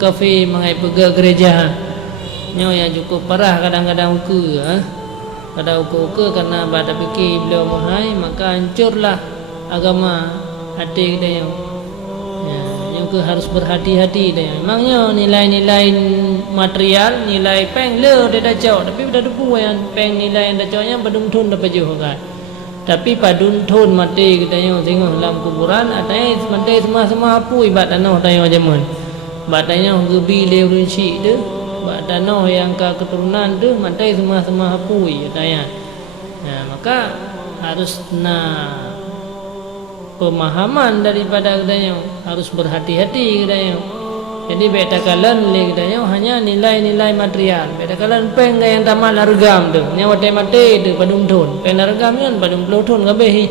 kafe mengai pergi gereja nyo yang cukup parah kadang-kadang uka kadang uka karena pada fikir beliau mahai maka hancurlah agama hati kita yang ke harus berhati-hati dia. Memangnya nilai-nilai material, nilai peng le dia dah jauh, tapi dah debu yang peng nilai yang dah jauhnya padung thun dah jauh kan. Tapi padun thun mati kita yang tengok dalam kuburan, atanya mati semua apu ibat tanah tanya jaman. Batanya gebi le runci tu, bat tanah yang ke keturunan tu mati semua apu katanya. Nah, maka harus pemahaman daripada katanya harus berhati-hati katanya. Jadi beta kalan le katanya hanya nilai-nilai material. Beta kalan peng yang tamal hargam tu. Nya mate tu padung thun. Peng hargam kan padung puluh thun kabeh.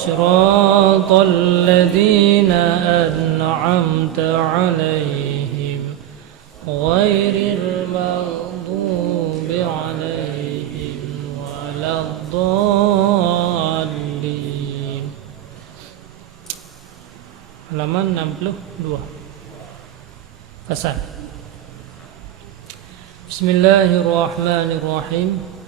صراط الذين أنعمت عليهم غير المغضوب عليهم ولا الضالين. Halaman 62 Fasal. Bismillahirrahmanirrahim.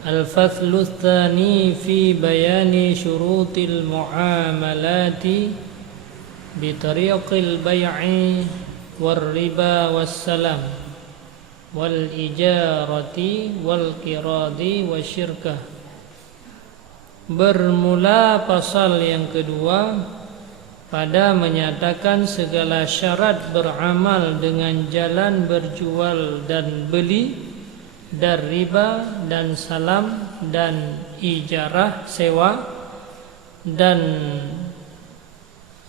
الفصل الثاني في بيان شروط المعاملات بطريق البيع والربا والسلام والإجارة والقراض والشركة. Bermula pasal yang kedua pada menyatakan segala syarat beramal dengan jalan berjual dan beli, dan riba dan salam dan ijarah sewa dan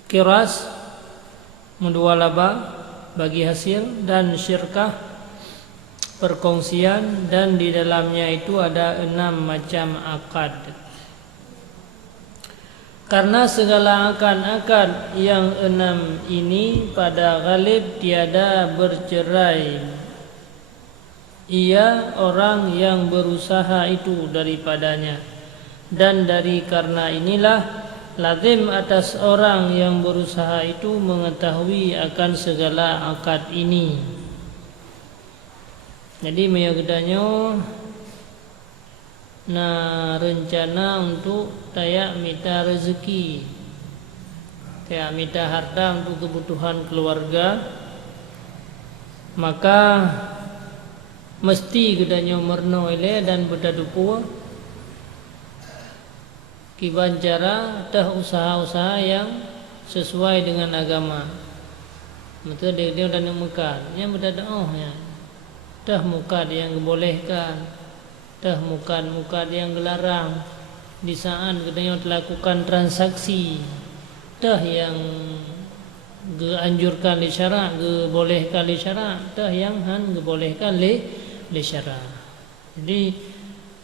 kiras mudawalabah bagi hasil dan syirkah perkongsian, dan di dalamnya itu ada 6 macam akad. Karena segala akad-akad yang 6 ini pada ghalib tiada bercerai ia orang yang berusaha itu daripadanya, dan dari karena inilah lazim atas orang yang berusaha itu mengetahui akan segala akad ini. Jadi meyagedanyo rencana untuk tayak minta rezeki, tayak minta harta untuk kebutuhan keluarga, maka mesti kedanyo merno ile dan berdadupu kiban cara tah usaha-usaha yang sesuai dengan agama. Betul dia dan mukad yang berdada ya. Tah mukad yang dibolehkan, tah mukad yang dilarang. Di saat kedanyo melakukan transaksi, tah yang dianjurkan li syarak, dibolehkan li syarak, tah yang dibolehkan li syarak. Jadi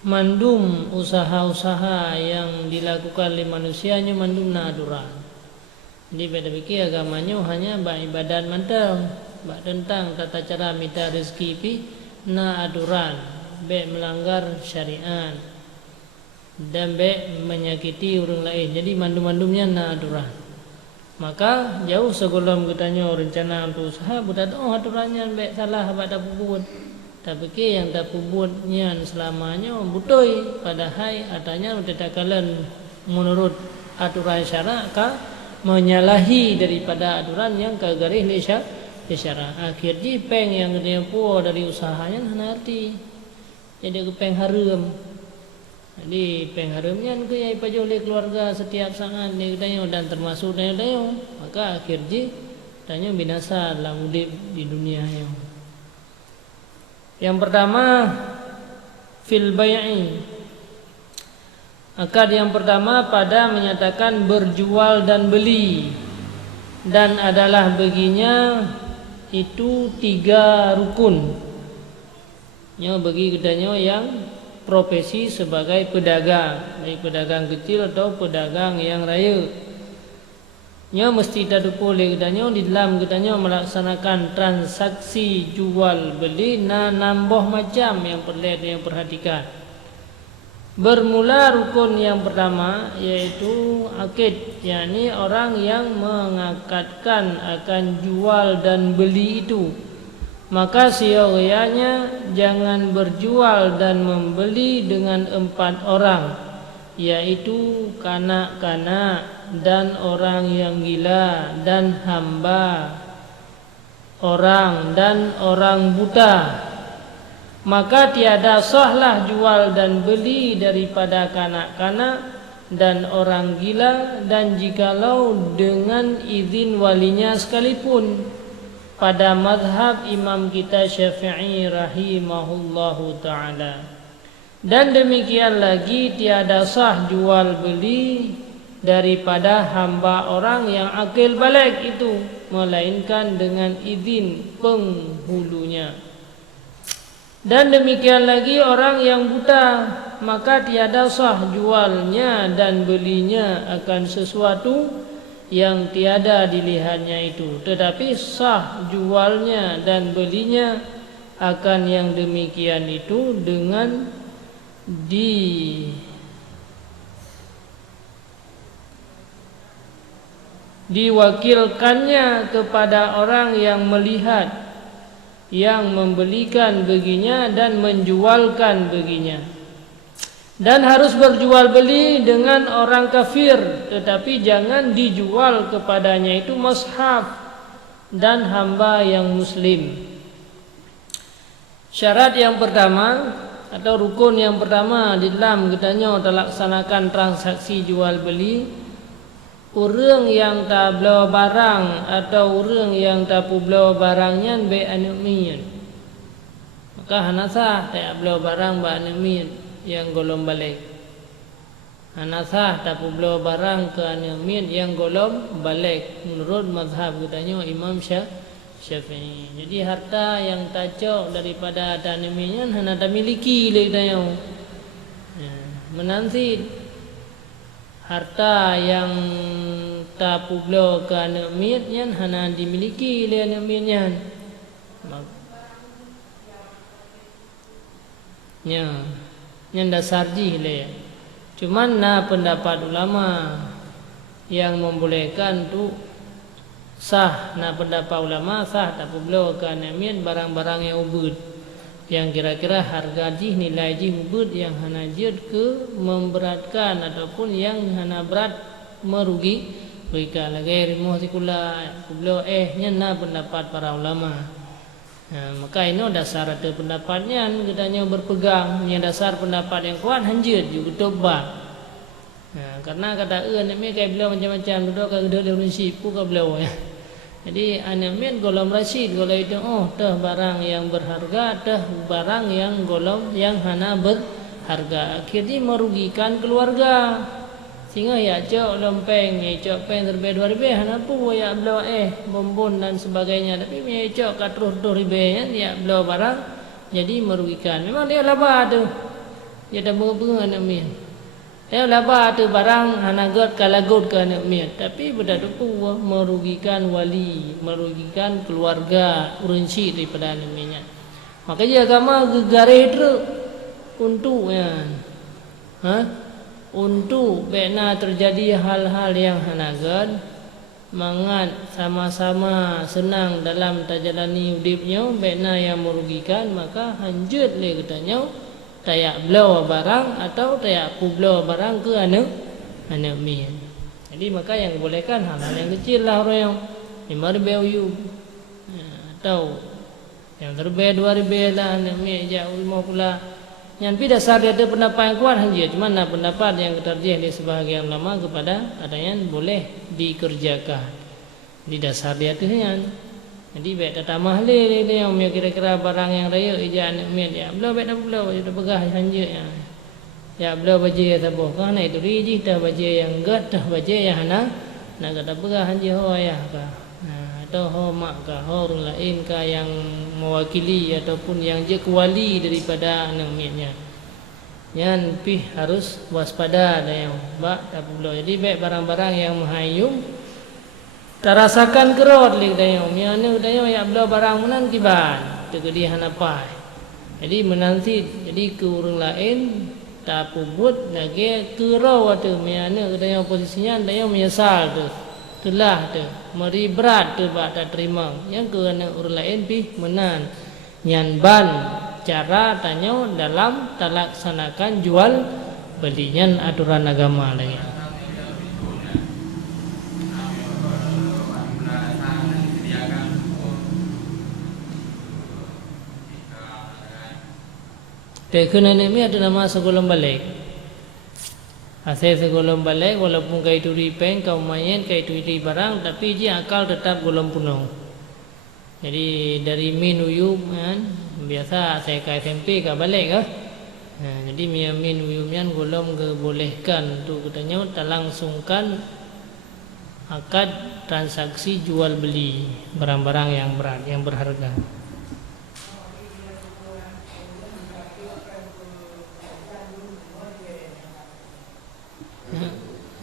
mandum usaha-usaha yang dilakukan oleh manusianya mandum na aduran. Jadi pada fikir agamanya hanya ibadat mantau, bak tentang tata cara minta rezeki pi na aduran, be melanggar syariat dan be menyakiti orang lain. Jadi mandum-mandumnya na aduran. Maka jauh sebelum katanya rencana untuk usaha budak aturannya be salah pada puput. Tapi yang tak puputnya selamanya butoi pada hai adanya tetakalan menurut aturan syarak menyalahi daripada aturan yang kagaris li syarak. Akhirnya peng yang dia puas dari usahanya nanti jadi peng haram. Jadi peng haramnya ke yang pajak oleh keluarga setiap saat ni dan termasuk dayo. Maka akhirnya katanya binasa dalam udip di dunia yang. Yang pertama fil bai'i, akad yang pertama pada menyatakan berjual dan beli, dan adalah baginya itu 3 rukun. Nya bagi katanya yang profesi sebagai pedagang, baik pedagang kecil atau pedagang yang raya. Nya mesti tadupu oleh katanya di dalam katanya melaksanakan transaksi jual beli nambah macam yang perlu yang perhatikan. Bermula rukun yang pertama yaitu akid, yakni orang yang mengakadkan akan jual dan beli itu, maka sioyanya jangan berjual dan membeli dengan 4 orang, yaitu kanak-kanak dan orang yang gila dan hamba orang dan orang buta. Maka tiada sahlah jual dan beli daripada kanak-kanak dan orang gila, dan jikalau dengan izin walinya sekalipun, pada mazhab imam kita Syafi'i rahimahullahu ta'ala. Dan demikian lagi tiada sah jual beli daripada hamba orang yang akil balik itu, melainkan dengan izin penghulunya. Dan demikian lagi orang yang buta, maka tiada sah jualnya dan belinya akan sesuatu yang tiada dilihatnya itu, tetapi sah jualnya dan belinya akan yang demikian itu dengan diwakilkannya kepada orang yang melihat, yang membelikan baginya dan menjualkan baginya. Dan harus berjual beli dengan orang kafir, tetapi jangan dijual kepadanya itu mushaf dan hamba yang muslim. Syarat yang pertama atau rukun yang pertama di dalam katanya terlaksanakan transaksi jual beli, orang yang tak bela barang atau orang yang tak bela barangnya be anumian, maka hanasah tak bela barang ba anumian yang golong balik. Hanasah tak bela barang ke anumian yang golong balik menurut mazhab katanya Imam Syafi'i. Jadi harta yang tacok daripada anumian hana tak miliki le katanya. Menanti harta yang tak publo ke anak miatnya hana dimiliki oleh anak miatnya. Yang dasar le. Cuman pendapat ulama yang membolehkan tu sah, pendapat ulama sah tak publo ke anak miat barang-barang yang ubud, yang kira-kira harga jih nilai jih ubud yang hana jid ke memberatkan ataupun yang hana berat merugikan lagi rimuh sikula kublo nya pendapat para ulama. Maka ini dasar ada pendapatnya katanya berpegang yang dasar pendapat yang kuat hanjir juga tobat. Karena kata ni kayak beliau macam-macam duduk ke dia prinsip ke beliau ya. Jadi anemin golong rasid golong itu teh barang yang berharga, teh barang yang golong yang hana berharga, akhirnya merugikan keluarga. Sehingga ya cok lompeng, ya cok pen terbe 2000 hana pu ya belo bombon dan sebagainya, tapi ya cok katruh 2000 ya belo barang jadi merugikan. Memang dia laba tu. Dia dah bunga anemin. Dia laba tu barang hana god kalagot ke anak miat, tapi berdatu merugikan wali, merugikan keluarga urensi daripada anak miat. Makanya agama gegare itu untuk untuk bena terjadi hal-hal yang hana god mangat sama-sama senang dalam tajalani hidupnya, bena yang merugikan, maka hanjut le katanya tayak belo barang atau tayak publo barang ke anak mian. Jadi maka yang dibolehkan hal-hal yang kecil lah orang yang 5,000 atau yang terbe 2,000 lah anak mian jauh 50. Yang pi dasar dia ada pendapat yang kuat hanya cuma pendapat yang terjadi di sebahagian ulama kepada adanya boleh dikerjakan. Di dasar dia tu kan. Jadi baik tak tamah le dia yang kira-kira barang yang raya ija anak mian ya. Belah baik dah belah dah begah hanje ya. Ya belah baje taboh kan itu riji dah baje yang gat dah baje yang hana nak gat begah hanje ho ayah ka. Atau ho mak ka ho orang lain ka yang mewakili ataupun yang je kuali daripada anak miannya. Yang pi harus waspada dah yang bak tak belah. Jadi baik barang-barang yang menghayung tarasakan kerot lik dayo miane dayo ya bela barang menan kiban tegedi hanapai jadi menanti jadi ke orang lain tak pubut nage kerau atu miane dayo posisinya dayo menyesal tu telah tu meri berat tu bak tak terima yang ke orang lain pi menan nyan ban cara tanyo dalam talaksanakan jual belinya aturan agama lagi. Tekun ini ada nama segolong balik. Asal segolong balik walaupun kait turi pen kau main kait turi barang tapi dia akal tetap golong punong. Jadi dari minuyum kan biasa saya ke SMP ke balik ke. Jadi minuyumnya golong kebolehkan tu katanya terlangsungkan akad transaksi jual beli barang-barang yang berat yang berharga.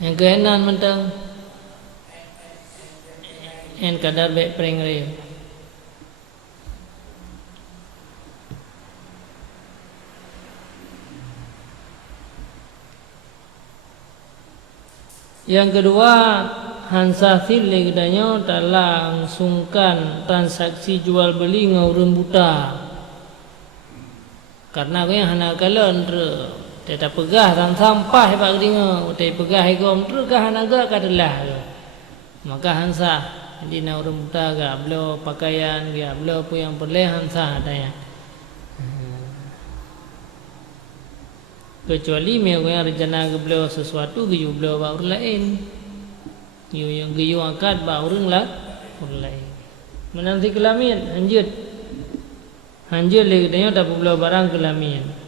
Yang keenan mentang en kadar baik pering re. Yang kedua hansa silih kedanyo langsungkan transaksi jual beli ngaurun buta. Karena ko yang hana kalon tetap pegah dan sampah pak dingo te pegah igom terkah naga kadalah maka hansa di na urang buta ga belo pakaian ga belo pu yang boleh hansa adanya kecuali me yang rencana ga belo sesuatu ge belo ba urang lain yang ge akad ba urang lain menanti kelamin hanjut le denyo dapat belo barang kelamin.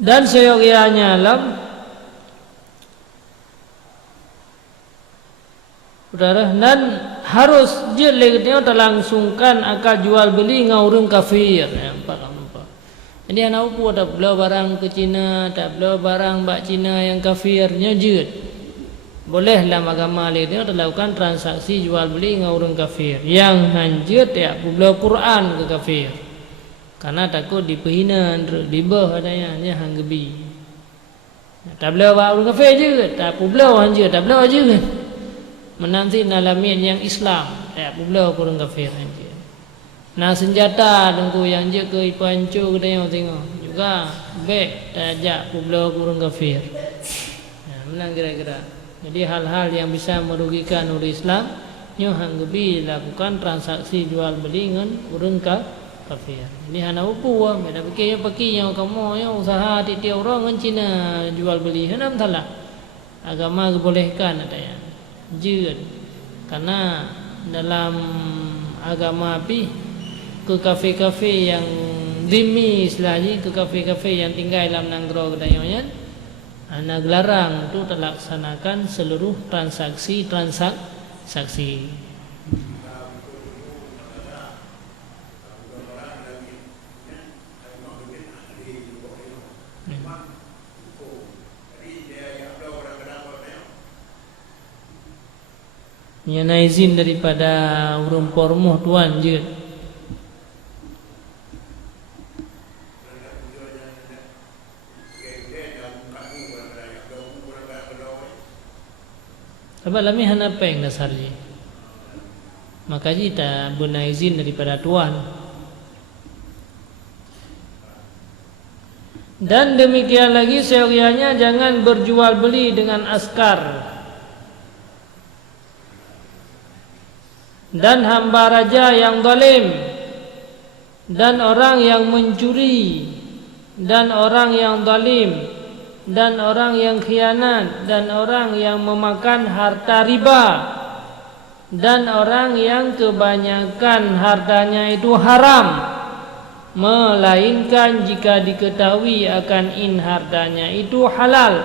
Dan seyogianya alam saudara dan harus dia legitnya terlangsungkan akad jual beli ngaurung kafir nampak. Jadi anak upu ada bela barang ke Cina tak bela barang bak Cina yang kafirnya jud boleh dalam agama legitnya terlakukan transaksi jual beli ngaurung kafir yang hanjut ya bela Quran ke kafir. Karena takut dipehina dibah adanya hang gebi. Tak boleh bawa orang kafir juga, tak boleh hanja, tak boleh juga. Menanti nalamin yang Islam, tak boleh orang kafir hanja. Nah senjata dengku yang je ke ipancu kedai tengok juga baik tak ajak boleh orang kafir. Menang kira-kira. Jadi hal-hal yang bisa merugikan orang Islam, yang hang gebi lakukan transaksi jual beli dengan orang kafir. Ini hana upu beda pakai yang kamu yang usaha tiap orang dengan Cina jual beli hana salah. Agama bolehkan adanya. Jud. Karena dalam agama api ke kafe-kafe yang dimi istilahnya ke kafe-kafe yang tinggal dalam nanggro kedayanya ana gelarang tu terlaksanakan seluruh transaksi. Nyana izin daripada urung pormoh tuan je. Sebab lami hana peng dasar je. Maka kita guna izin daripada tuan. Dan demikian lagi seyogianya jangan berjual beli dengan askar dan hamba raja yang zalim dan orang yang mencuri dan orang yang zalim dan orang yang khianat, dan orang yang memakan harta riba, dan orang yang kebanyakan hartanya itu haram, melainkan jika diketahui akan hartanya itu halal,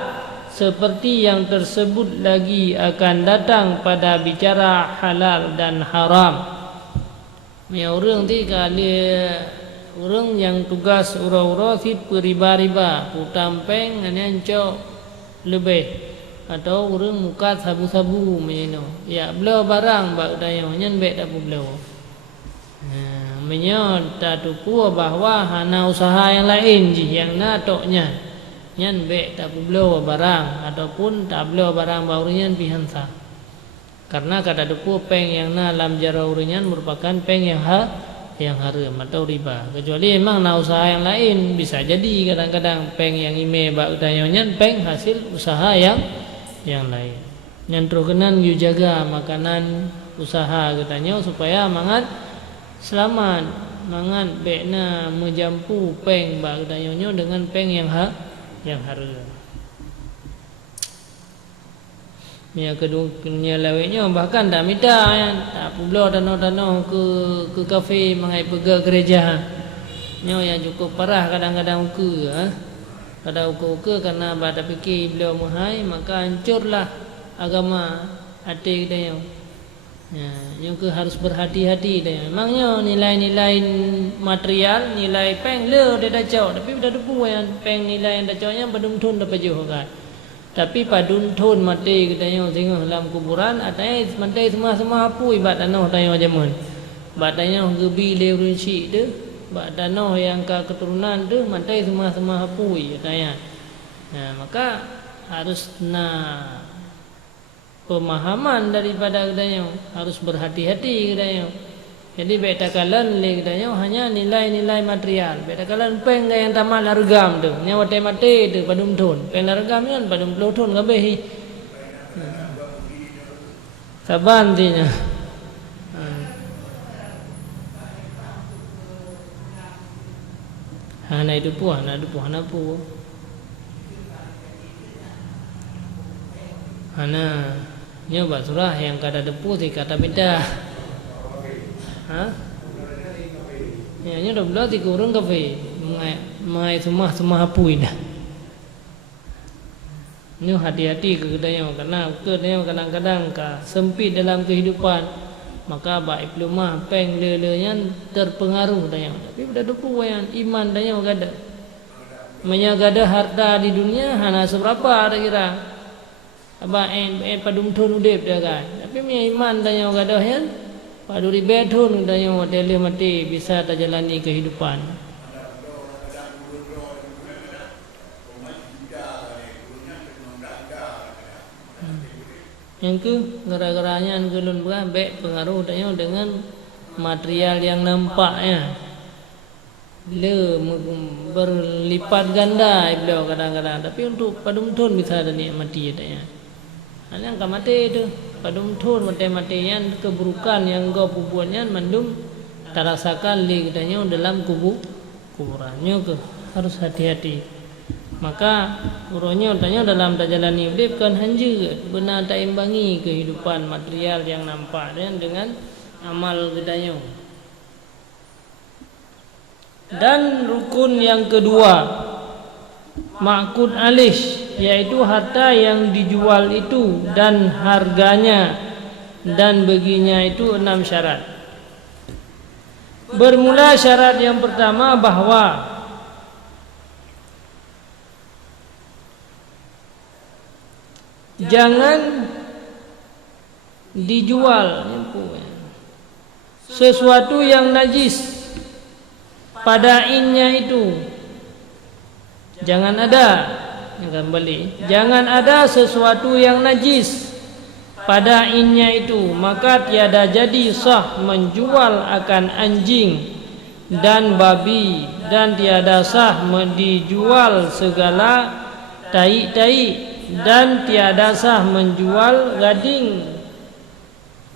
seperti yang tersebut lagi akan datang pada bicara halal dan haram. Ni orang ti kali orang yang tugas ura-ura si periba-riba, hutang peng ane ancok lebih, atau orang muka sabu-sabu menyo. Ya belo barang bak dayo nyen bek tak belo. Menyo tak tupu bahwa hana usaha yang lain ji yang na toknya. Nyen bek tak belo barang ataupun tak belo barang baru nyen pihansa. Karena kata tupu peng yang na lam jara urinyan merupakan peng yang haram atau riba. Kecuali memang na usaha yang lain, bisa jadi kadang-kadang peng yang ime bak dayo nyen peng hasil usaha yang lain. Yang terkenan you jaga makanan usaha katanya supaya mangat selamat, mangat bekna menjampu peng bak katanya dengan peng yang haram. Yang kedua laweknya bahkan tak minta tak pula tanah-tanah ke kafe mengai pergi gereja. Nyo yang cukup parah kadang-kadang uka pada uka-uka karena pada fikir beliau mahai, maka hancurlah agama hati kita yang. Yang harus berhati-hati dia. Memangnya nilai-nilai material, nilai peng le dia dah cok, tapi dah depu yang peng nilai yang dah coknya padum thun dapat jauh kan. Tapi padum thun mati kita yang tengok dalam kuburan, atanya mati semua apu ibat tanah tanya jamun. Bat tanya gebi le runci tu, bat tanah yang ke keturunan tu mati semua apu katanya. Maka harus pemahaman daripada katanya, harus berhati-hati katanya. Jadi betakalan le katanya hanya nilai-nilai material. Betakalan peng yang tamal largam tu, nyawa mati tu padum thun. Peng largam kan padum thun kabeh. Saban tinya. Hana itu puah, hana pu. Hana nyoba surah yang kata depu si kata beda. Ya nya dah belah tiga orang kafe. Mai semua apu ina. Nyu hati-hati ke kedanya karena kedanya kadang-kadang sempit dalam kehidupan. Maka baik lemah peng le-le-nya terpengaruh daya. Tapi pada depu yang iman daya gada. Menyagada harta di dunia hana seberapa ada kira. Aba padum thun udip dia kan. Tapi punya iman daya gada yang padu ribet thun daya tele mati bisa terjalani kehidupan. Yang ke gara-garanya gelun bek pengaruh daya dengan material yang nampaknya. Le berlipat ganda beliau kadang-kadang, tapi untuk padum thun bisa ada nikmati daya. Hanya yang mati itu padum thun mati-matian keburukan yang kau buatnya mandum terasakan li katanya dalam kuburannya ke harus hati-hati. Maka uronya tanya dalam tajalani hidup kan hanja benar tak imbangi kehidupan material yang nampak dengan amal gedanya. Dan rukun yang kedua ma'qud alih, yaitu harta yang dijual itu dan harganya dan baginya itu 6 syarat. Bermula syarat yang pertama bahwa jangan dijual sesuatu yang najis pada innya itu. Jangan ada yang kembali. Jangan ada sesuatu yang najis pada innya itu, maka tiada jadi sah menjual akan anjing dan babi, dan tiada sah dijual segala tai-tai, dan tiada sah menjual gading,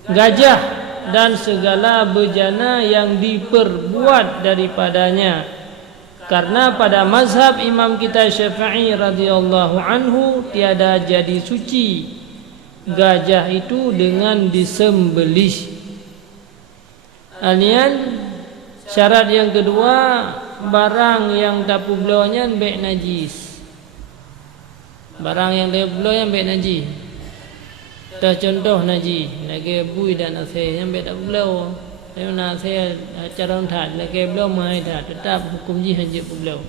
gajah dan segala bejana yang diperbuat daripadanya, Karena pada mazhab imam kita Syafi'i radhiyallahu anhu tiada jadi suci gajah itu dengan disembelih. Alian syarat yang kedua, barang yang tapu belaunya baik najis. Barang yang tapu belaunya baik najis. Dah contoh najis, lagi bui dan asih yang baik tapu belau. Saya nak saya cara untat lagi belum mai dah tetap hukum ji hanya belum.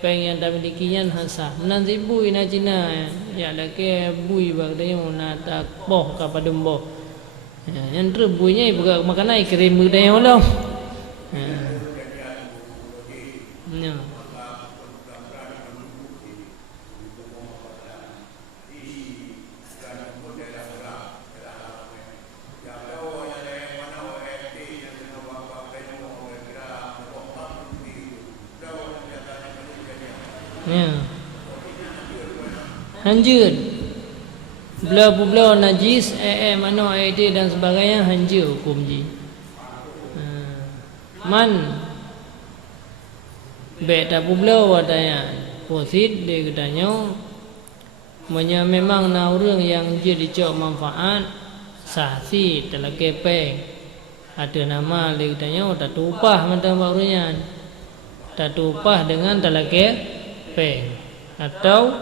Peng yang tak memiliki yang hasah. Nanti bui na Cina ya lagi bui bag dia nak tak boh kepada boh. Yang tu buinya bukan makanan kirim dia yang belum. Ya. Ya. Hanjur. Belau-belau najis, mano air dan sebagainya hanjur hukum ji. Man beta belau adanya posit dia katanya memang na orang yang jadi cok manfaat sahsi telah kepeng ada nama dia katanya tak tupah macam barunya tak tupah dengan telah kepeng atau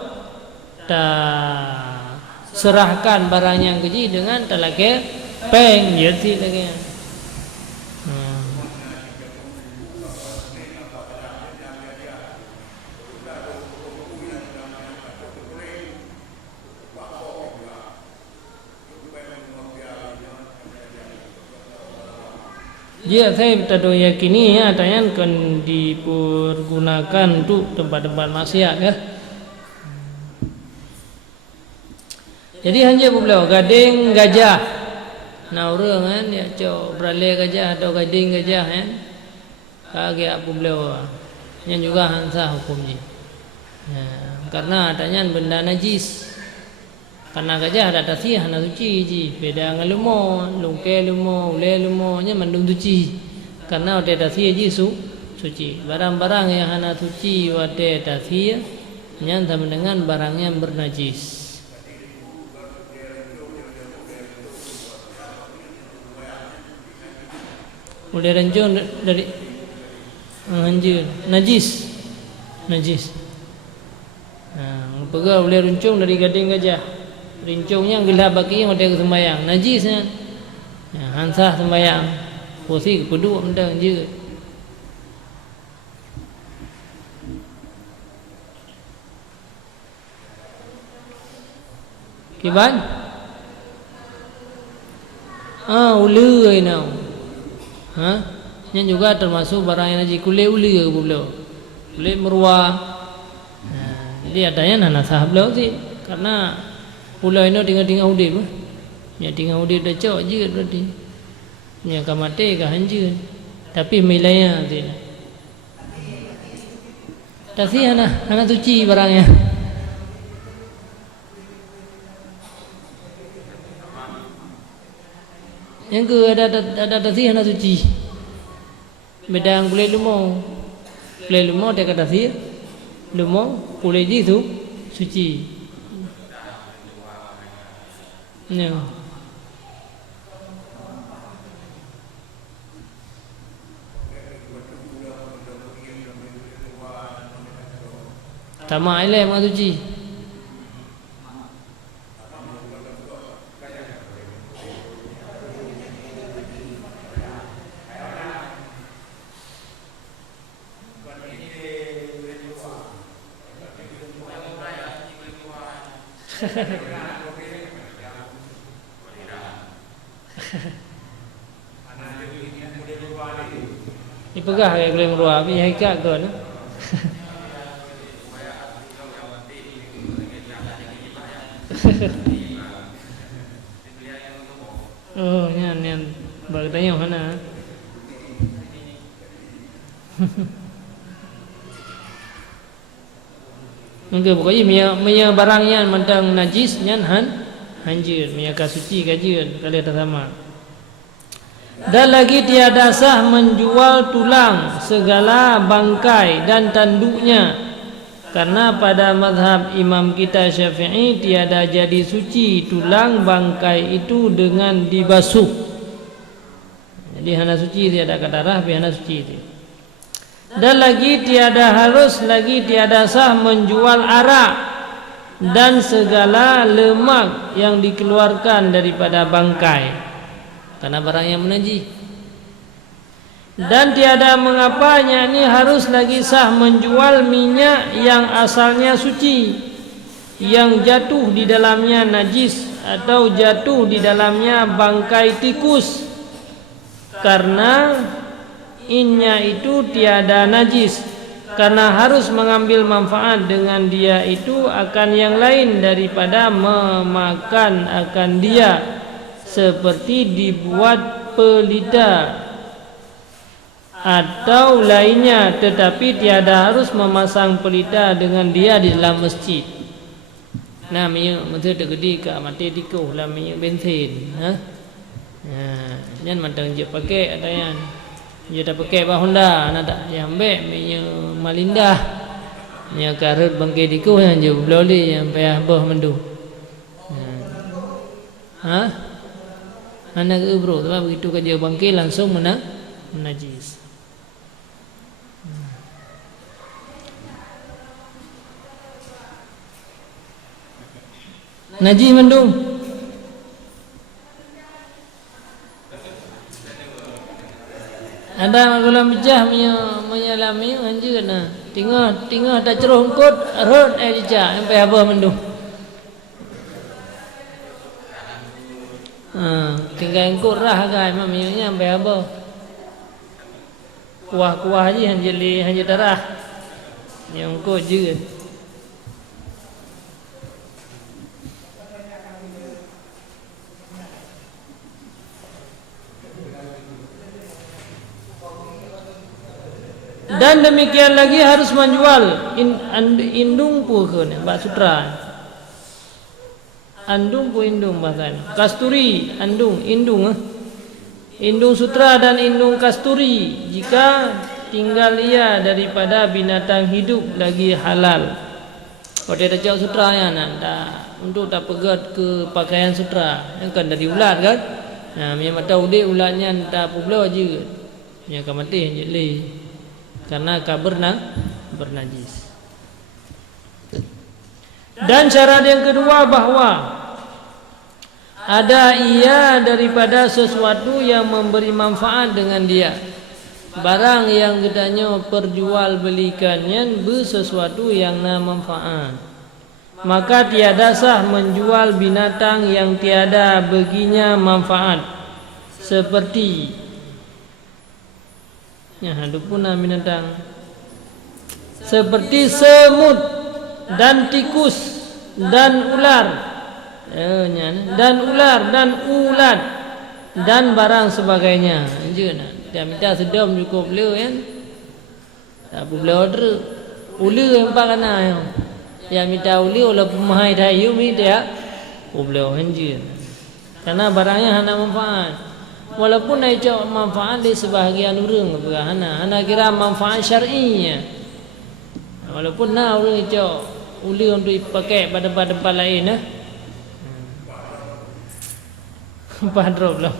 tak serahkan barang yang keji dengan telah kepeng jadi lagi. Ya, saya tak yakini ya, tanya akan dipergunakan untuk tempat-tempat maksiat ya. Jadi hanya belau gading gajah. Nah orang kan dia cok beralih gajah atau gading gajah kan. Kage apa belau. Yang juga hansa hukumnya. Ya, karena tanya benda najis. Karena gajah ada tasih hana suci ji. Beda dengan lumo, lungke lumo, ule lumo nya mandung suci. Karena ada tasih ji suci. Barang-barang yang hana suci ada tasih nya sama dengan barang yang bernajis. Ule rencong dari anjir najis. Pegang ule rencong dari gading gajah. Rincungnya gelap bagi yang ada sembahyang najisnya ya, hansah sembahyang posisi kedua benda je kiban ule ini yang juga termasuk barang yang najis ule ke belum ule meruah jadi adanya nana sah belum sih karena pulau ini tinggal udip ya tinggal udip dah cok je berarti ya kamate ke hanjur tapi milanya tu tasih anak suci barangnya yang ke ada tasih anak suci bedang kulit lumo dia kata tasih lumo kulit itu suci. Ya. Tamak ilai mak suci. Ipegah kayak kulit meruah tapi hakikat tu nah. Oh, nyan bertanya mana? Mungkin pokoknya punya barangnya mentang najis nyan hanjir, punya kasuci kajian kali ada sama. Dan lagi tiada sah menjual tulang, segala bangkai dan tanduknya, karena pada mazhab imam kita Syafi'i tiada jadi suci tulang bangkai itu dengan dibasuh. Jadi hana suci tiada kadarah, tapi hana suci itu. Dan lagi tiada harus, lagi tiada sah menjual arak dan segala lemak yang dikeluarkan daripada bangkai, karena barang yang menajis. Dan tiada mengapanya ini harus lagi sah menjual minyak yang asalnya suci, yang jatuh di dalamnya najis atau jatuh di dalamnya bangkai tikus, karena innya itu tiada najis, karena harus mengambil manfaat dengan dia itu akan yang lain daripada memakan akan dia, seperti dibuat pelita atau lainnya, tetapi tiada harus memasang pelita dengan dia di dalam masjid. Nah, minyak mesti tergedi ke mati tikuh lah minyak bensin, jangan mandang je pakai ada yang je dah pakai bah Honda, nak tak yang ambil minyak Malinda, minyak karut bangkai tikuh yang je boleh yang payah bah mendu. Anak bro, sebab begitu kerja bangkai langsung menajis. Najis mendung. Ada magulam pecah menyalami anjir kena. Tengah tak ceruh kot rot jejak sampai apa mendung. Tinggal engkau rah kan mamanya sampai apa. Kuah-kuah aja hanya darah. Yang engkau je. Dan demikian lagi harus menjual indung pun Mbak Sutra. Andung pun indung bahasanya. Kasturi, andung, indung. Indung sutra dan indung kasturi jika tinggal ia daripada binatang hidup lagi halal. Kalau dia tak cakap sutra ya nak untuk tak pegat ke pakaian sutra. Yang kan dari ulat kan. Memang tahu dia ulatnya tak pula je. Yang akan mati yang jelih. Karena bernajis. Dan syarat yang kedua bahawa ada ia daripada sesuatu yang memberi manfaat dengan dia. Barang yang katanya perjualbelikannya bersesuatu yang manfaat, maka tiada sah menjual binatang yang tiada baginya manfaat, seperti ada pun binatang seperti semut dan tikus dan ular, dan ulat dan barang sebagainya. Dia minta sedam cukup beliau kan. Tak boleh order ular yang pakana yang. Dia minta ular olah pemahai dayu minta beliau hanjir. Karena barangnya hana manfaat. Walaupun nak cakap manfaat di sebahagian orang hana kira manfaat syar'inya. Walaupun nak orang cakap ular untuk dipakai pada tempat lain padrop lah.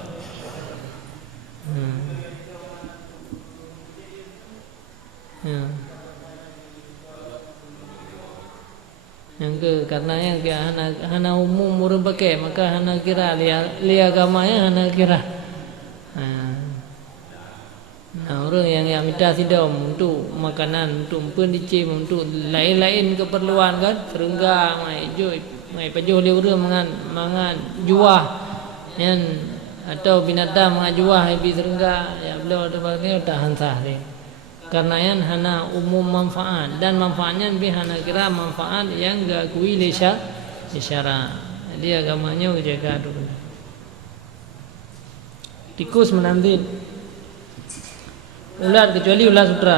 Yang ke karena yang ke hana umum orang pakai, maka hana kira li agamanya hana kira. Orang yang minta sidam untuk makanan, untuk pendicim, untuk lain-lain keperluan kan, serenggang, mai pajuh dia orang mangan juah, kan, atau binatang mangan juah habis serenggang, ya beliau ada tahan sah dia. Karena yang hana umum manfaat, dan manfaatnya lebih hana kira manfaat yang gak kui syarak. Jadi agamanya jaga dulu. Tikus menantit, ulat kecuali ulat sutra.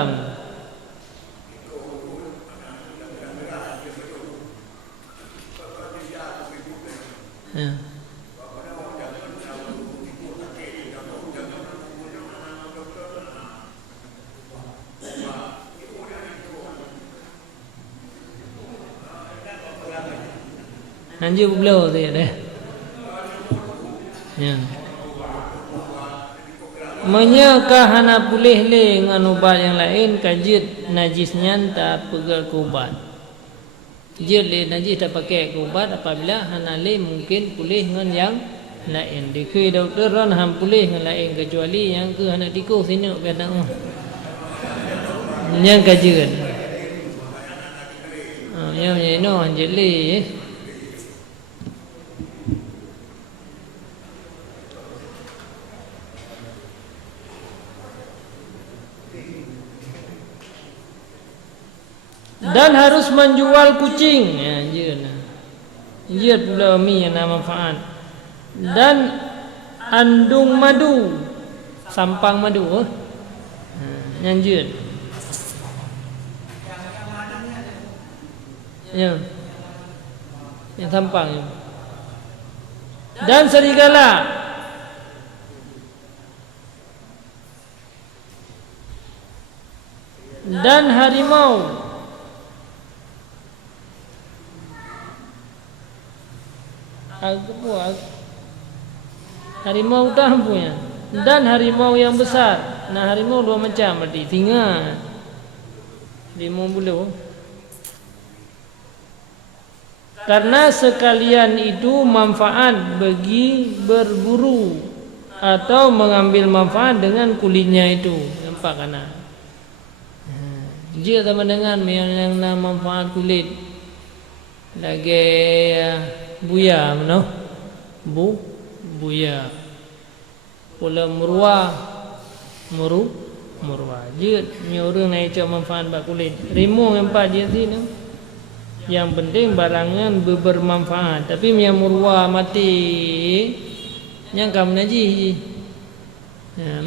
Hanja berbelur tu ya. Ya. Menyakah hana pulih le dengan ubat yang lain kajit najisnya tak pegal ke ubat. Jid le najis tak pakai ke ubat apabila hana le mungkin pulih dengan yang lain. Dikui doktor ran ham pulih dengan lain kecuali yang ke hana tikus sini biar nak. Yang kajit. Yang ini anjir le. Dan harus menjual kucing ya, dia pula mi yang nama manfaat. Dan andung madu, sampang madu yang dia ya, yang sampang ya. Dan serigala dan harimau. Harimau dah punya. Dan harimau yang besar. Nah harimau dua macam berarti. Tinggal harimau bulu. Karena sekalian itu manfaat bagi berburu atau mengambil manfaat dengan kulitnya itu. Nampak kan? Dia sama dengan yang nama manfaat kulit. Lagi buya mana? Buya. Pula murwa. Dia ni orang naik cak manfaat bak kulit. Rimau yang empat dia sini. Yang penting barangnya bermanfaat. Tapi yang murwa mati yang kamu najis.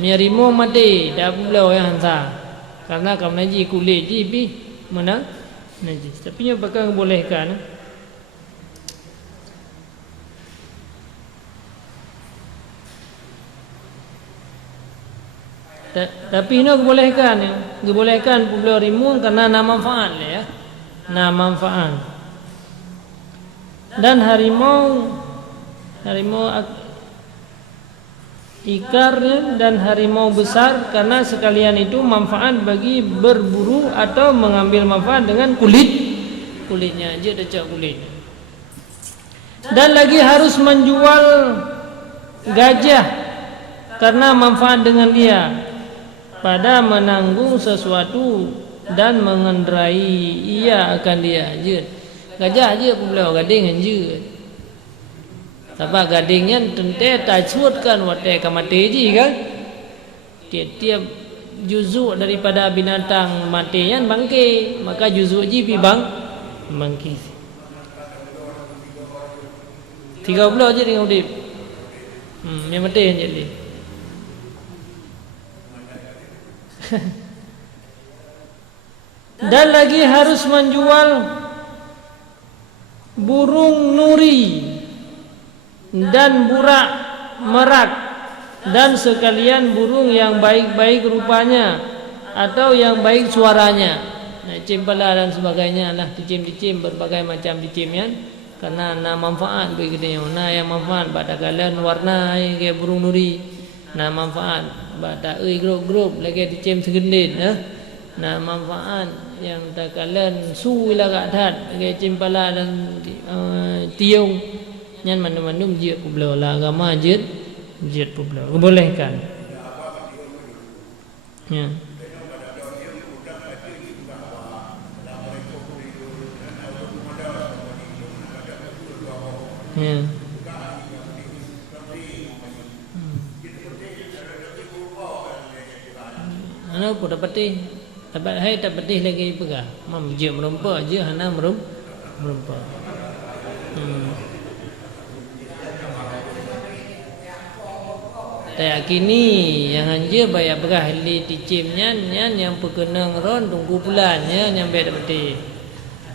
Yang rimau mati dah pula yang hantar. Karena kamu najis kulit je pi mana najis. Tapi yang bakal bolehkan. Tapi ini dibolehkan pula rimau karena nama manfaat ya. Nama manfaat. Dan harimau ikar dan harimau besar karena sekalian itu manfaat bagi berburu atau mengambil manfaat dengan kulitnya aja decak kulit. Dan lagi harus menjual gajah karena manfaat dengan dia pada menanggung sesuatu dan mengendarai ia akan dia je. Gajah je pula gading je. Sebab gadingnya tentu tak cuatkan watai kamati je kan. Tiap-tiap juzuk daripada binatang mati yang bangkit, maka juzuk je pi bangkit. 30 je dengan udip. Yang mati je ni. Dan lagi harus menjual burung nuri dan burak merak dan sekalian burung yang baik-baik rupanya atau yang baik suaranya. Cimpala dan sebagainya lah, dicim-dicim berbagai macam dicimian karena manfaat bagi dia. Yang manfaat pada kalian warna kayak burung nuri. Manfaat pada grup-grup lagi dicim segendit manfaat yang tak kalian suilah kat dat lagi cimpala dan tiung nyan mandum-mandum jid pula lah agama jid pula bolehkan ya. Ya. Ana pun dapat hai dapat lagi pegah. Mam je merompak je hana merompak. Tak kini yang anje bayar pegah li dicimnya yang perkenang ron tunggu bulannya yang bayar dapat.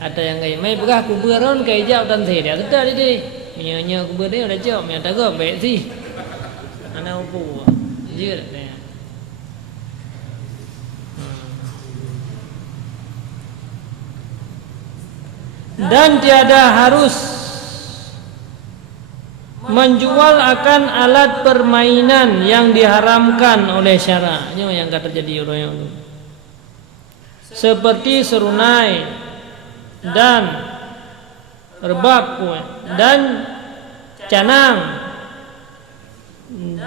Ada yang kai mai pegah kubur ron kai jauh dan dia kata dia. Nya kubur dia dah jauh, nya tak go baik sih. Ana upu. Je dah. Dan tiada harus menjual akan alat permainan yang diharamkan oleh syarak. Ini yang akan terjadi orang itu. Seperti serunai dan rebab dan canang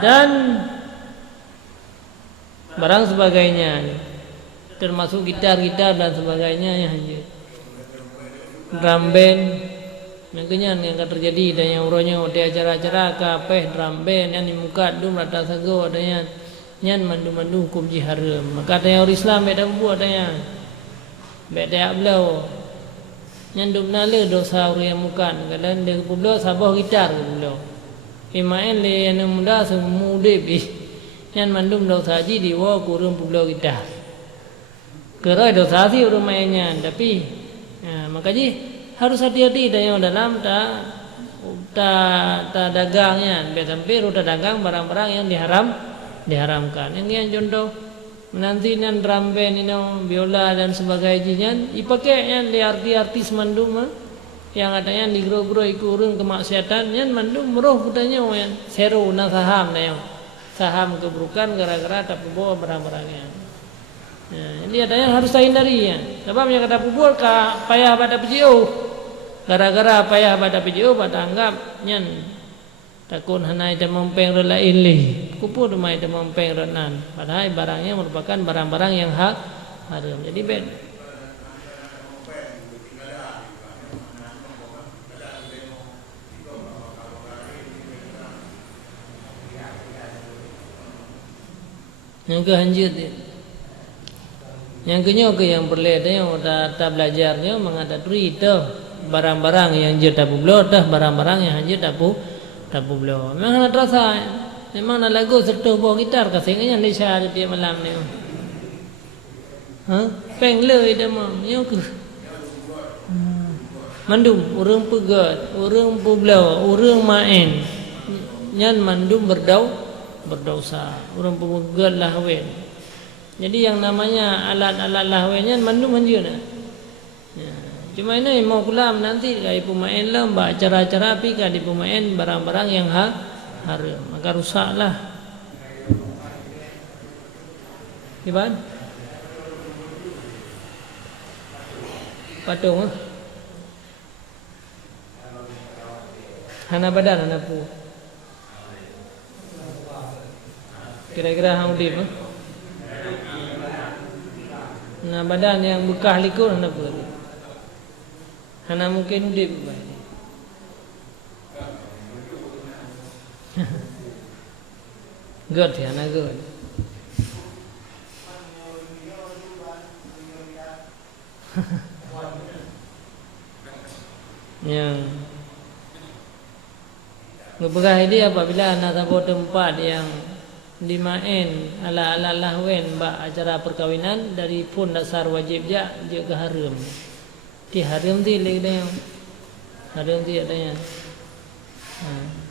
dan barang sebagainya, termasuk gitar-gitar dan sebagainya yang drum band. Makanya yang akan terjadi dan yang uronya di acara-acara kapeh drum band yang di muka dum rata sago adanya nyan mandu-mandu hukum haram. Maka ada yang orang Islam beda buat adanya beda belau nyan dum nale dosa orang yang muka kadang dia pulau sabah gitar pulau imain le yang muda semua debi nyan mandum dosa haji di wa kurung pulau gitar kerai dosa sih orang mainnya tapi makanya harus hati-hati dalam ta dagangnya sampai udah dagang barang-barang yang diharamkan. Yang contoh menanti nan drum band ini biola dan sebagainya dipakai di artis mandum yang adanya di gro-gro ikurun kemaksiatan yang mandum meroh kutanya yang seru na saham keburukan gara-gara tak bawa barang-barangnya. Jadi adanya harus hindari ya. Sebabnya kata pubul payah pada PJO. Gara-gara payah pada PJO pada anggap nyan takun hanai te mempeng relain li. Kupu demai te mempeng renan. Padahal barangnya merupakan barang-barang yang haram. Jadi bed. Yang kehanjut yang kenyok yang berleda yang tak belajarnya mengadari itu barang-barang yang je tak bublo dah barang-barang yang je tak bublo memang nak rasa memang nak lagu serta bawa gitar kasihnya di syar dia malam ni peng le dia mah yo ke mandum urang pegat urang bublo urang main nyan mandum berdosa urang pegat lahwen. Jadi yang namanya alat-alat lahwennya mandum hanjur dah. Cuma ini mau kulam nanti kai pemain lah mbak acara-acara api kai pemain barang-barang yang haram maka rusaklah. Iban? Patung hana badan hana pu. Kira-kira hang udip nah badan yang bekah likur hana pu. Hana mungkin udip God ya hana God yang ngebegah ini apabila nak sampai tempat yang dimain ala-ala lahwen mbak acara perkawinan dari pun dasar wajib je ke haram. Di haram tu lagi haram tu adanya.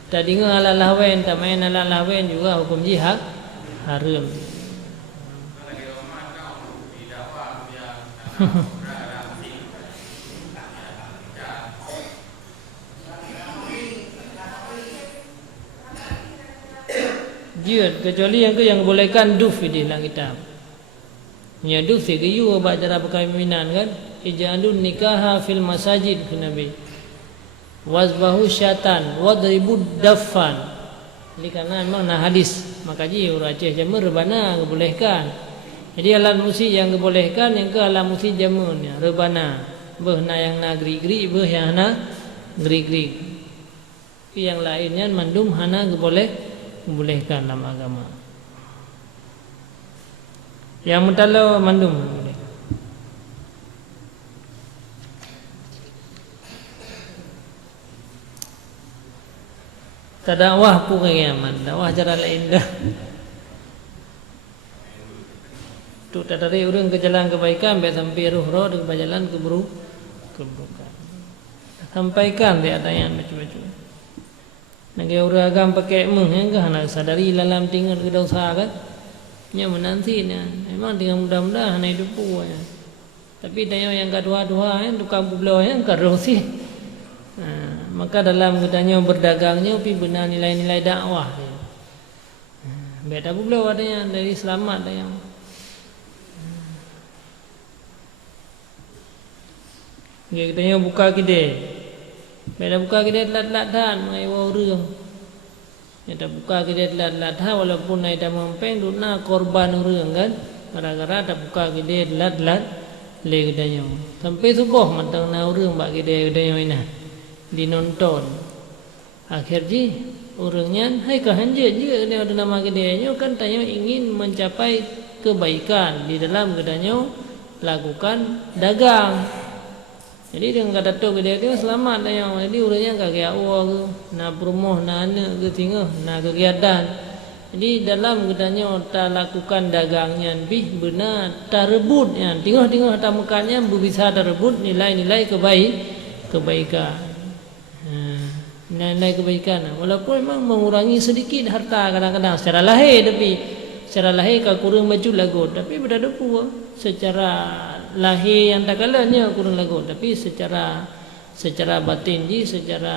Tadi ngah ala lahwen tak main ala lahwen juga hukum jihad haram. Jihad kecuali yang bolehkan duf di dalam kitab. Ya duf segiyu acara perkawinan kan. Ij'alun nikaha fil masajid ke Nabi. Wazbahu syatan wadribu daffan. Ini karena memang nah hadis. Maka ji urang Aceh jamur rebana bolehkan. Jadi alat musik yang bolehkan yang ke alat musik jamunnya rebana. Beh na yang na gri-gri beh yang na gri-gri. Yang lainnya mandum hana bolehkan dalam agama. Yang mentala mandum boleh. Tadakwah pun kiaman, dakwah cara lain dah. Tu tak dari orang ke jalan kebaikan, biar sampai roh-roh ke jalan keburukan. Sampaikan dia ada yang macam-macam. Nagi orang agam pakai yang kah nak sadari dalam tinggal ke dosa kan? Nya menanti ni, memang tinggal mudah-mudahan hidup punya. Tapi dia yang kedua-dua yang tukang pulau yang kerosi. Maka dalam katanya berdagangnya pi benar nilai-nilai dakwah dia. Beda pula adanya dari selamat ada yang katanya buka kedai. Beda buka kedai lat-latan mengai orang. Kita buka kedai lat-latan walaupun ai dah mempeng duna korban orang kan. Gara-gara dah buka kedai lat-lat le kedanya. Sampai subuh matang na orang bak kedai ini dinonton. Akhirnya orangnya hai kahanja je dia ada nama kedainya kan tanya ingin mencapai kebaikan di dalam kedainya lakukan dagang. Jadi dengan kata tu kedai dia selamat dah yang. Jadi orangnya kagak awak ke nak promoh nak anak ke tinggal nak kegiatan. Jadi dalam kedainya tak lakukan dagangnya bih benar tak rebutnya. Tengok-tengok tak makannya bisa terebut nilai-nilai kebaikan. Nilai kebaikan walaupun memang mengurangi sedikit harta kadang-kadang secara lahir tapi secara lahir kau kurang baju lagu tapi berada pun secara lahir yang tak kalanya kurang lagu tapi secara batin ji secara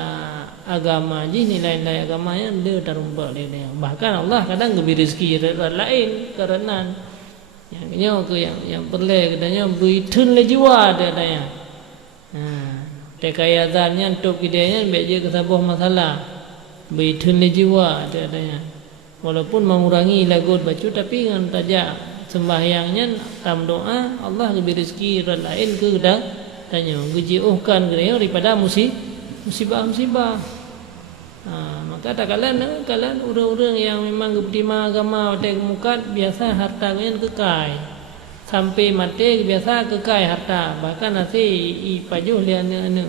agama ji nilai-nilai agamanya dia terumpak dia bahkan Allah kadang beri rezeki lain kerana yang perlu katanya beri tun le jiwa dia tanya kekayaannya untuk kidanya baik je kesabuh masalah berithun le jiwa ada adanya walaupun mengurangi lagut baju tapi dengan tajak sembahyangnya tam doa Allah lebih rezeki lain ke dah tanya gejiuhkan dia daripada musibah maka tak kalian orang-orang yang memang berterima agama tek mukat biasa hartanya kekal sampai mati biasa kekal harta bahkan nasi ipajuh lian ane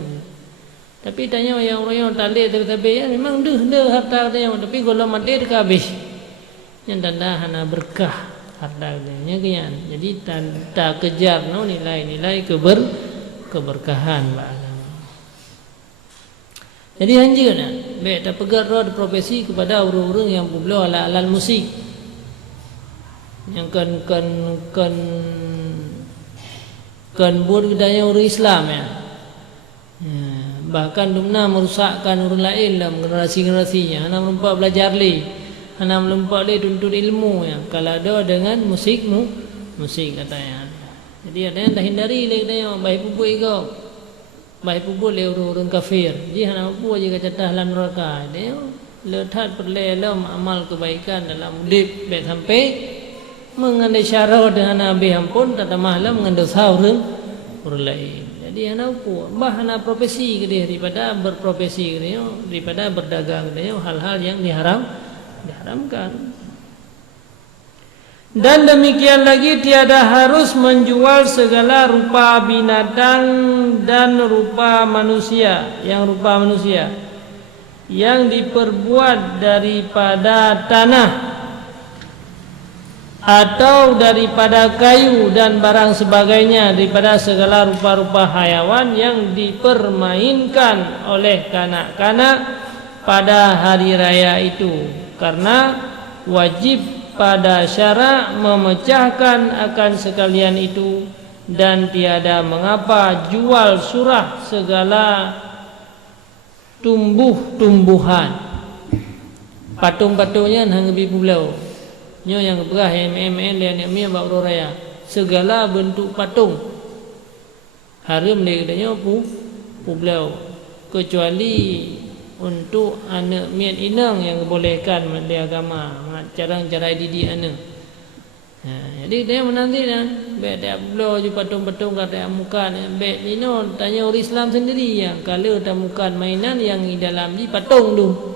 tapi tanya yang orang tak leh tapi memang deh harta dia tapi kalau mati dah habis yang tanda hana berkah harta dia kian jadi tak kejar no nilai-nilai keberkahan agama jadi anjurna baik tak pegar roh profesi kepada orang-orang yang pula ala-ala musik yang kan buat budaya orang Islam ya. Bahkan dumna merusakkan orang lain dalam generasi-generasinya. Hana melumpat belajar li, hana melumpat li tuntut ilmu ya. Kalau ada dengan musik katanya. Jadi ada yang dah hindari li katanya baik pupuk kau. Baik pupuk li orang kafir. Jadi hana mampu aja kata dalam neraka. Dia letak perlelam amal kebaikan dalam hidup baik sampai mengandai syarat dengan Nabi ampun tata malam mengandai orang lain. Jadi anak pun bahana profesi ke dia daripada berprofesi ke dia daripada berdagang ke dia hal-hal yang diharamkan. Dan demikian lagi tiada harus menjual segala rupa binatang dan rupa manusia yang diperbuat daripada tanah atau daripada kayu dan barang sebagainya daripada segala rupa-rupa hayawan yang dipermainkan oleh kanak-kanak pada hari raya itu karena wajib pada syarak memecahkan akan sekalian itu dan tiada mengapa jual surah segala tumbuh-tumbuhan patung-patungnya hang bi pulau nyo yang berah MMN dan mi bak raya segala bentuk patung haram le katanya pulau kecuali untuk anak mian inang yang bolehkan di agama cara didik anak. Jadi dia menanti dan baik dia pulau je patung-patung kata muka baik nino tanya orang Islam sendiri yang kalau temukan mainan yang di dalam ni patung tu.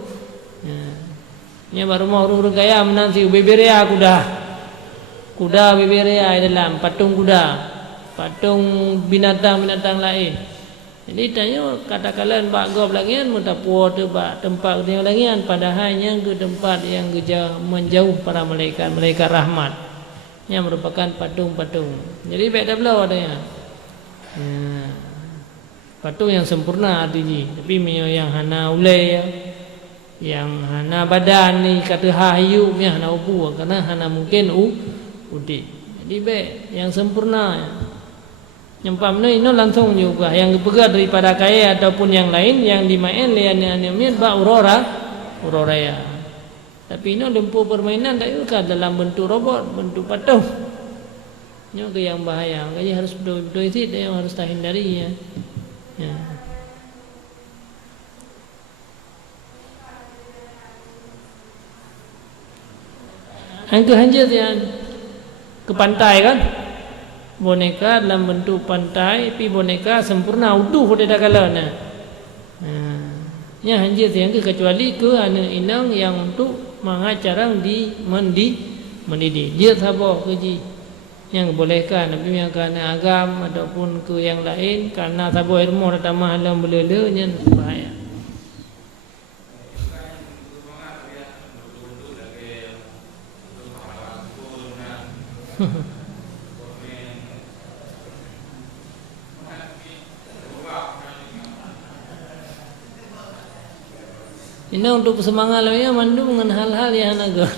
Nya baru mau orang kaya menanti beberea kuda beberea dalam patung kuda patung binatang-binatang lain. Jadi tanya kata kalian bak gob lagian muta puo tu bak tempat dia lagian padahal yang ke tempat yang menjauh para malaikat rahmat yang merupakan patung-patung. Jadi baik dah belau adanya. Patung yang sempurna artinya tapi yang hana ulai yang hana badan ni kata hayu ni hana ubu kerana hana mungkin udik. Jadi baik yang sempurna Nyempam no langsung juga yang bergerak daripada kaya ataupun yang lain yang dimain lian ba uroraya. Tapi ini lempu permainan tak juga dalam bentuk robot, bentuk patung. Ini ke yang bahaya. Jadi harus betul-betul itu yang harus kita hindari ya. Ya. Angka hanya yang ke pantai kan, boneka dalam bentuk pantai, tapi boneka sempurna utuh pada dagalana. Ya hanya yang ke kecuali ke anak inang yang untuk mengacarang di mendidik. Dia sabar keji yang bolehkan, tapi yang kerana agam ataupun ke yang lain karena sabar ilmu datang mahalang belelanya bahaya. Ini untuk semangat lainnya mandu dengan hal-hal yang agak.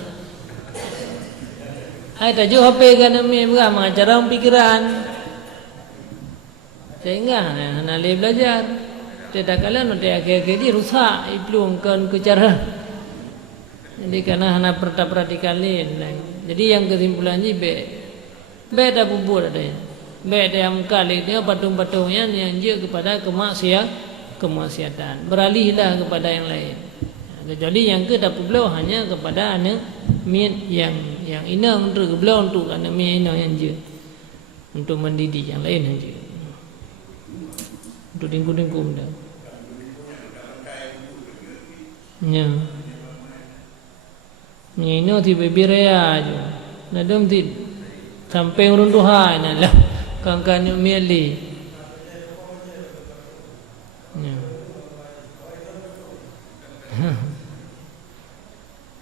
Hai tajuk HP kan demi mengacara pikiran. Sehingga nak belajar. Tidak kalian nanti akhir-akhir ini rusak iplungkan ke cara. Jadi karena hanya perhatikan lain. Jadi yang kesimpulannya beda bubur ada ya. Beda yang kali dia patung-patungnya yang dia kepada kemaksiatan. Beralihlah kepada yang lain. Kecuali yang ke dapat beliau hanya kepada anak mian yang inang untuk beliau untuk anak mian inang yang dia untuk mendidik yang lain saja. Untuk dingku-dingku dah. Ya. Ini ti bebiraya aja. Nadam ti sampai runtuhan lah. Kangkan miali. Ya.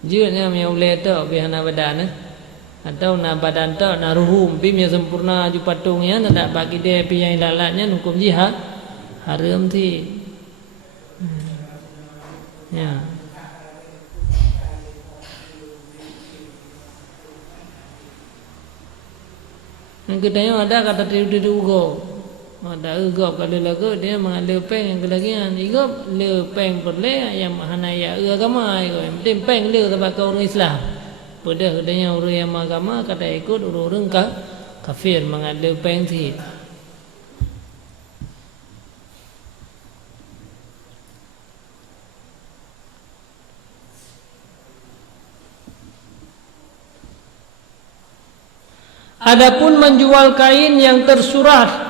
Jika ni yang letak bihana badan atau na badan tak na ruhum bim yang sempurna ju patungnya tak bagi dia pi yang lalatnya hukum jihad haram ti. Ya. Yang kedua ada kata tiru-tiru ugo. Ada ugop kalau lagu dia mengalir peng yang kelagian igop le peng perle yang hanaya agama itu yang penting peng le sebab orang Islam. Pada adanya orang yang agama kata ikut orang kafir mengalir peng ti. Adapun menjual kain yang tersurat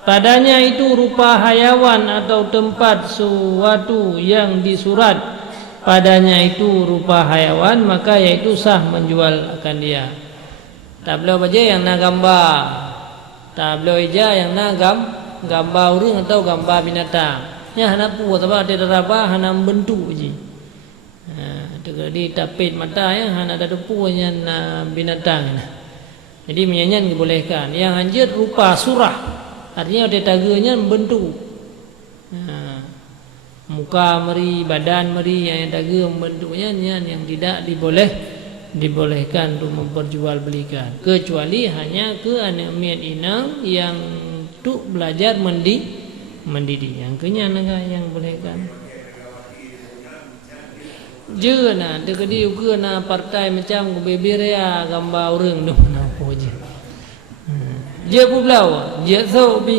padanya itu rupa hayawan atau tempat suatu yang disurat padanya itu rupa hayawan, maka yaitu sah menjual akan dia. Tak boleh baca yang nak gambar, tak boleh baca yang nak gambar orang atau gambar binatang. Ya hana pu sebab dia teraba hana bentuk je. Di tapit mata ya hana ada punya binatang. Jadi menyanyian dibolehkan. Yang anjir rupa surah. Artinya dia taganya membentuk muka meri, badan meri yang taga membentuknya yang tidak dibolehkan untuk memperjualbelikan kecuali hanya ke anak mian inang yang untuk belajar mendidik yang kenya naga yang bolehkan. Je na dekat dia ke na partai macam beberea gambar orang tu apa je. Dia pulau, dia tahu bi.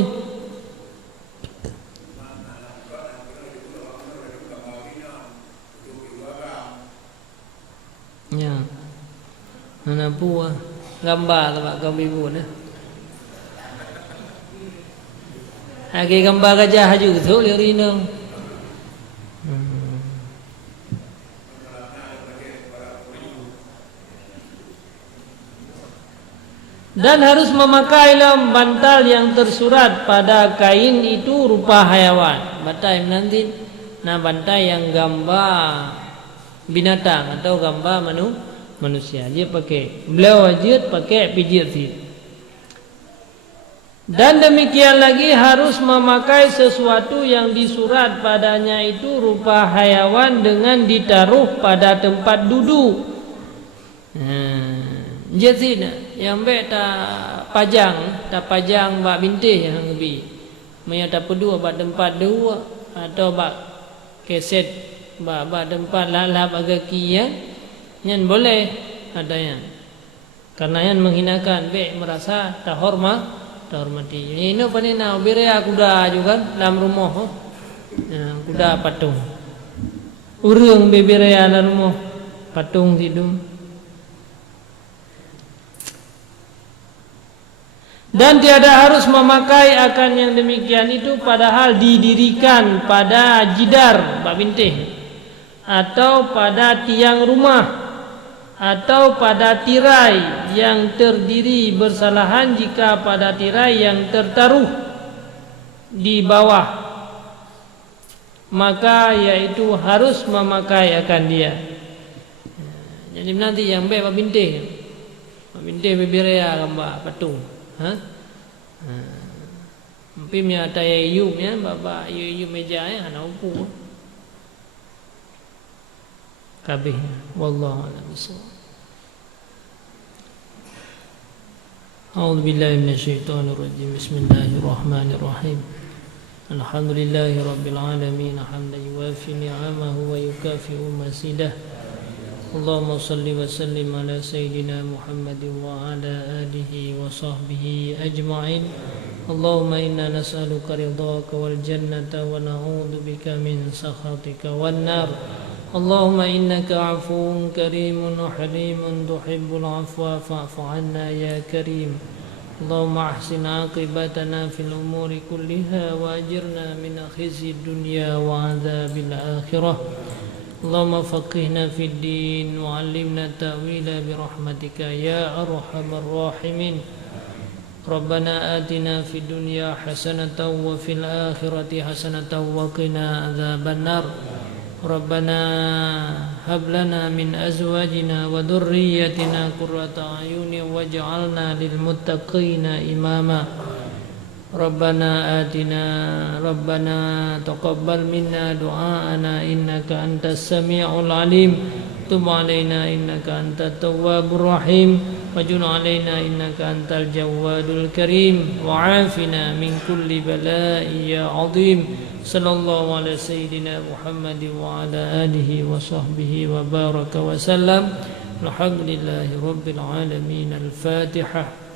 Ya, mana buah gambar tak kau ibu ni. Lagi gambar gajah juga tu lihat ini. Dan harus memakai bantal yang tersurat pada kain itu rupa hayawan. Bantal nanti nah bantal yang gambar binatang atau gambar manusia. Dia pakai beliau wajib pakai pijit. Dan demikian lagi harus memakai sesuatu yang disurat padanya itu rupa hayawan dengan ditaruh pada tempat duduk. Jadi yang beta tak pajang bak bintih hang bi maya tak pedua bak tempat dua atau bak keset bak tempat lalap agaki ya nyan boleh ada yang karena yang menghinakan be merasa tak hormati ini panina berea kuda juga dalam rumah kuda patung urang beberea dalam rumah patung hidung. Dan tiada harus memakai akan yang demikian itu padahal didirikan pada jidar bak bintih atau pada tiang rumah atau pada tirai yang terdiri bersalahan jika pada tirai yang tertaruh di bawah maka yaitu harus memakai akan dia. Jadi nanti yang bak bintih beberea gambar patung. Pimnya taya yum ya baba yu meja ya ana upu kabeh wallahu a'lam bissawab. A'udzu billahi minasyaitonir rajim. Bismillahirrahmanirrahim. Alhamdulillahi rabbil alamin hamdan yuwafi ni'amahu wa yukafi'u masidah. Allahumma salli wa sallim ala sayyidina Muhammadin wa ala alihi wa sahbihi ajma'in. Allahumma inna nas'aluka ridhaka wal jannata wa na'udzu bika min sakhatika wan nar. Allahumma innaka 'afuwun karimun halimun tuhibbul 'afwa fa'fu 'anna ya karim. Allahumma ahsin 'aqibatana fil umuri kulliha wa ajirna min khizyid dunya wa 'adzabil akhirah. Allahumma faqihna fid din wa 'allimna ta'wila bi rahmatika ya arhamar rahimin. Rabbana atina fid dunya hasanatan wa fil akhirati hasanatan wa qina adzabannar. Rabbana hab lana min azwajina wa dhurriyyatina qurrata a'yunin waj'alna lil muttaqina imama. Rabbana taqabbal minna du'aana innaka antas sami'ul alim. Tub 'alaina innaka antat tawwabur rahim. Waj'al 'alaina innaka antal jawwadul karim. Wa'afina min kulli bala'i ya 'azim. Sallallahu ala sayyidina Muhammadin wa ala alihi wa sahbihi wa baraka wa sallam. Alhamdulillahi rabbil alamin. Al-Fatihah.